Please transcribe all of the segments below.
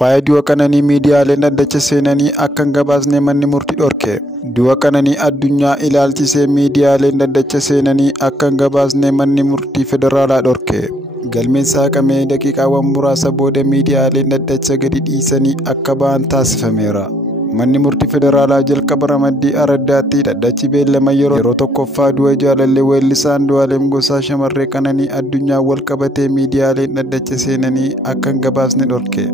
Waa'ee du'a Qananii miidiyaaleen addacha seenanii akka hin gabaasne manni murtii dhorke. Du'a Qananii addunyaa ilaalchisee miidiyaaleen addacha seenanii akka hin gabaasne manni murtii federaalaa dhorke. Galmeen saaqamee daqiiqaawwan muraasa booda miidiyaaleen addacha gadi dhiisanii akka ba'an taasifameera. Manni murtii federaalaa jalqaba ramaddii araddaatti dhaddachi beellama yeroo tokkoffaa du'a jaalallee weellisaa Andu'aalem Gosaa shamarree Qananii addunyaan wal qabatee miidiyaaleen addacha seenanii akka hin gabaasne dhorke.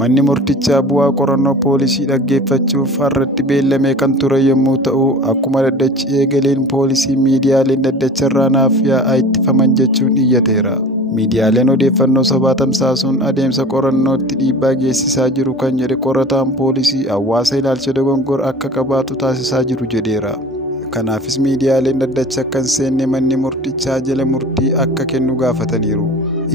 Manni murtichaa bu'aa qorannoo poolisii dhaggeeffachuuf har'atti beellamee kan ture yommuu ta'u, akkuma dhaddachi eegaleen poolisii miidiyaaleen dhaddacharraa naaf yaa'aa ittifaman jechuun iyyateera. Miidiyaaleen odeeffannoo sobaa tamsaasuun adeemsa qorannootti dhiibbaa geessisaa jiru kan jedhe qorataan poolisii hawaasa ilaalcha dogongora akka qabaatu taasisaa jiru jedheera. Kanaafis miidiyaaleen dhaddacha akka hin seenne manni murtichaa jala murtii akka kennu gaafataniiru.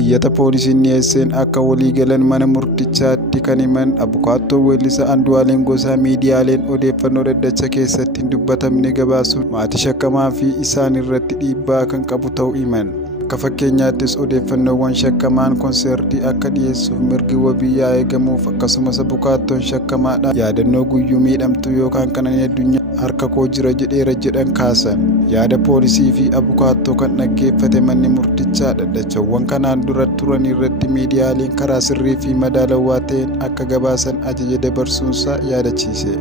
Iyyata poolisiin dhiyeesseen akka walii galan mana murtichaatti kan himan abukaattoo weellisaa Andu'aalem Gosaa miidiyaaleen odeeffannoo dhaddacha keessatti hin dubbatamne gabaasuun maatii shakkamaa fi isaan irratti dhiibbaa kan qabu ta'uu himan. Akka fakkeenyaattis odeeffannoowwan shakkamaan konsertii akka dhiyeessuuf mirgi wabii yaa eegamuuf akkasumas abukaattoon shakkamaadhaan yaadannoo guyyuu miidhamtuu yookaan Qananii addunyaa harka koo jira jedheera jedhan kaasan. Yaada poolisii fi abukaattoo kan dhaggeeffate manni murtichaa dhaddachawwan kanaan dura turan irratti miidiyaaleen karaa sirrii fi madaalawaa ta'een akka gabaasan ajaja dabarsuunsaa yaadachiise.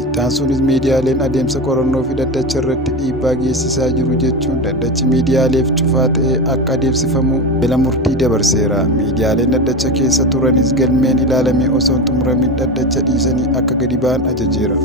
Ittaansuunis miidiyaaleen adeemsa qorannoo fi dhaddacha irratti dhiibbaa geessisaa jiru jechuun dhaddachi miidiyaaleef cufaa ta'ee akka adeemsifamu jala murtii dabarseera. Miidiyaaleen dhaddacha keessa turanis galmeen ilaalamee osoo hin xumuramin dhaddacha dhiisanii akka gadi ba'an ajajeera.